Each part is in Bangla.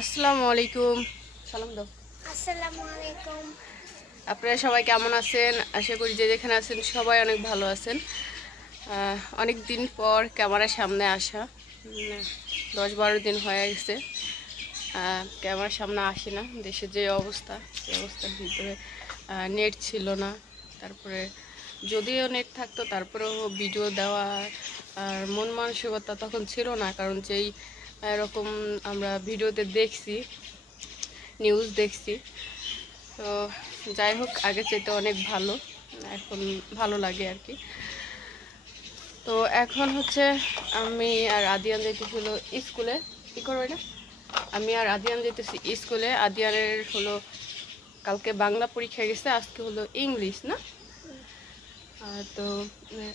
আসসালামু আলাইকুম। সালাম দাও। আসসালামু আলাইকুম। আপনারা সবাই কেমন আছেন? আশা করি যে যেখানে আছেন সবাই অনেক ভালো আছেন। অনেক দিন পর ক্যামেরার সামনে আসা, 10-12 দিন হয়ে গেছে ক্যামেরার সামনে আসি না। দেশের যে অবস্থা, সেই অবস্থার ভিতরে নেট ছিল না। তারপরে যদিও নেট থাকতো তারপরেও ভিডিও দেওয়া আর মন মানসিকতা তখন ছিল না, কারণ যেই এরকম আমরা ভিডিওতে দেখছি, নিউজ দেখছি। তো যাই হোক, আগে চাইতে অনেক ভালো, এখন ভালো লাগে আর কি। তো এখন হচ্ছে আমি আর আদিয়ান যাইতেছিল স্কুলে। কী করবে না, আমি আর আদিয়ান যেতেছি স্কুলে। আদিয়ানের হলো কালকে বাংলা পরীক্ষা গেছে, আজকে হলো ইংলিশ না। তো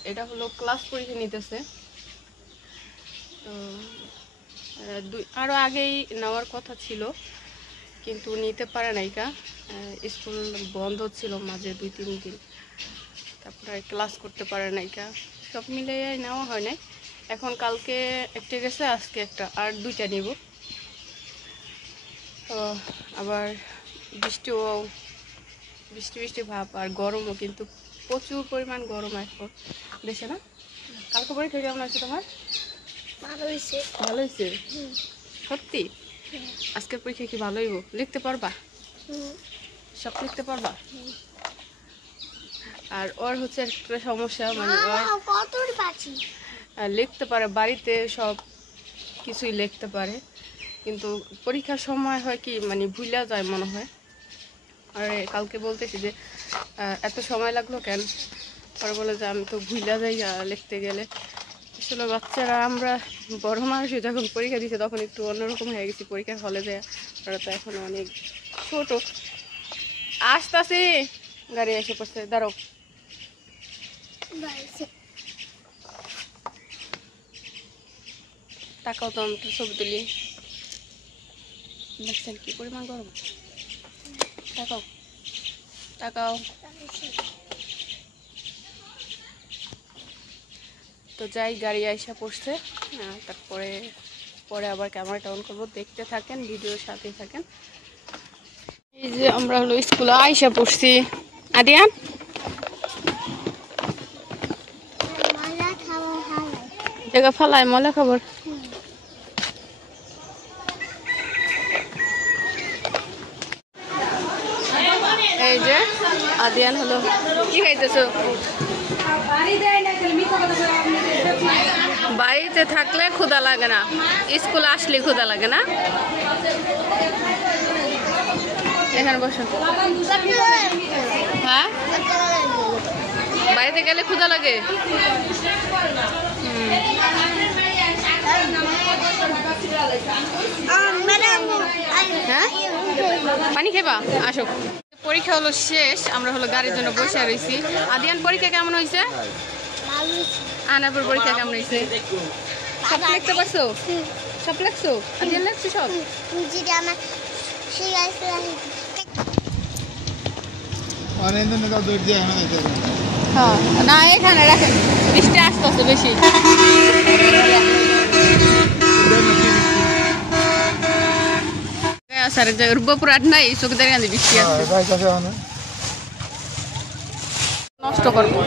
এটা হলো ক্লাস পরীক্ষা নিতেছে। তো আরও আগেই নেওয়ার কথা ছিল, কিন্তু নিতে পারে নাইকা। স্কুল বন্ধ ছিল মাঝে 2-3 দিন, তারপরে ক্লাস করতে পারে নাইকা। সব মিলে নেওয়া হয় নাই। এখন কালকে একটা গেছে, আজকে একটা, আর 2টা নিব। তো আবার বৃষ্টি ভাব আর গরমও, কিন্তু প্রচুর পরিমাণ গরম এখন দেশে না। কালকে পরীক্ষা কেমন আছে তোমার? ভালো হয়েছে। ভালো হয়েছে সত্যি? আজকের পরীক্ষা কি ভালো হইব? লিখতে পারবা? সব লিখতে পারবা? আর ওর হচ্ছে একটা সমস্যা, মানে লিখতে পারে, বাড়িতে সব কিছুই লিখতে পারে, কিন্তু পরীক্ষার সময় হয় কি, মানে ভুলা যায় মনে হয়। আর কালকে বলতেছি যে এত সময় লাগলো কেন, পরে বলে যে আমি তো ভুলা যাই লিখতে গেলে। আসলে বাচ্চারা, আমরা বড় মানুষই যখন পরীক্ষা দিচ্ছে তখন একটু অন্যরকম হয়ে গেছি পরীক্ষার হলে যায়। ওরা তো এখন অনেক ছোট। আসতেছি, গাড়ি এসে পড়ছে, দাঁড়াও। তাকাও তো, আমি ছবি তুলি। দেখছেন কি পরিমাণ গরম? তাকাও তাকাও। তো যাই, গাড়ি আইসা পড়ছে। তারপরে আবার ক্যামেরাটা অন করবো, দেখতে থাকেন, ভিডিওর সাথে থাকেন। এই যে আমরা হলো স্কুলে আইসা পড়ছি। আদিয়ান, জায়গা ফালাই ময়লা খাবার। এই যে আদিয়ান হলো, কি খাইতেছো? বাড়িতে থাকলে ক্ষুধা লাগে না, স্কুলে আসলে ক্ষুধা লাগে না। এখানে বসো। হ্যাঁ, বাড়িতে গেলে ক্ষুধা লাগে। হ্যাঁ, পানি খেবা? আসো। পরীক্ষা হলো শেষ, আমরা হলো গাড়ির জন্য বসে রয়েছি। আদিয়ান, পরীক্ষা কেমন হয়েছে? আনাপুর পরীক্ষা কেমন হয়েছে? সব লিখতে পারছো? সব লিখছো? আদিয়ান লিখছো সব? হ্যাঁ, না এখানে রাখেন, বৃষ্টি আসতেছে বেশি। রূপপুরহাট নাই, চোখদারি গান্ধী বৃষ্টি আছে, নষ্ট করবো।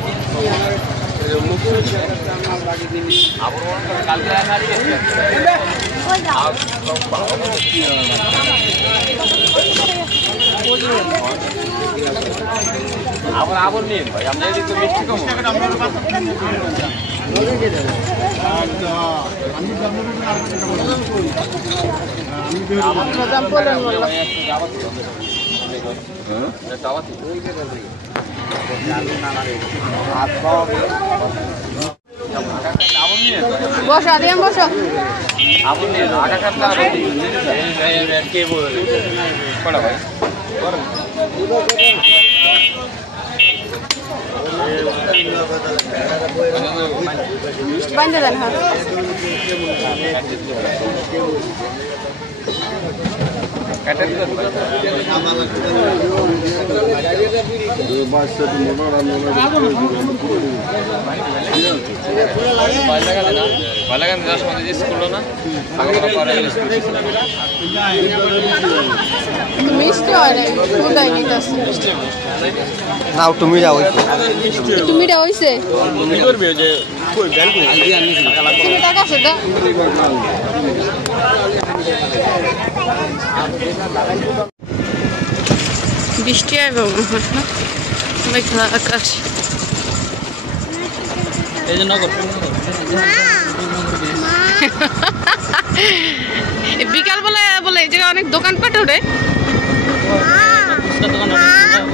আবার নিন ভাই, আমরা একটু মিষ্টি কম। বসো আদিয়ান, বসো। আবুল নিন আগা কাটলা কে বলে কোনা ভাই বান্ধে দেন। হ্যাঁ, কাটা দিবেন ভাই বালাগান দাস মানে স্কুল না মিষ্টি হয় না কোথায় নিতেছে না তুমিটা হইছে তুমিটা হইছে কি করবে যে কই ব্যাংক তুমি টাকা আছে দা বৃষ্টি আসবে মেঘলা আকাশ এই যে নগর বিকাল বেলা বলে এই জায়গায় অনেক দোকানপাট ওঠে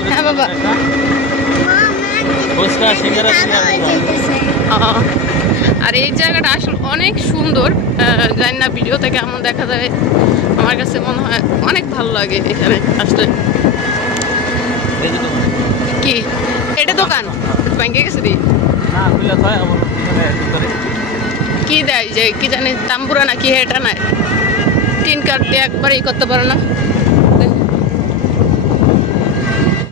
হ্যাঁ বাবা আর এই জায়গাটা আসলে অনেক সুন্দর জানি না ভিডিও থেকে এমন দেখা যায় আমার কাছে মনে হয় অনেক ভালো লাগে এখানে আসলে কি এটা দোকান ব্যাংকে গেছে দি কি দেয় যে কি জানি তাম্বুরা না কি এটা নাই টিন কার্ড দিয়ে একবার ই করতে পারে না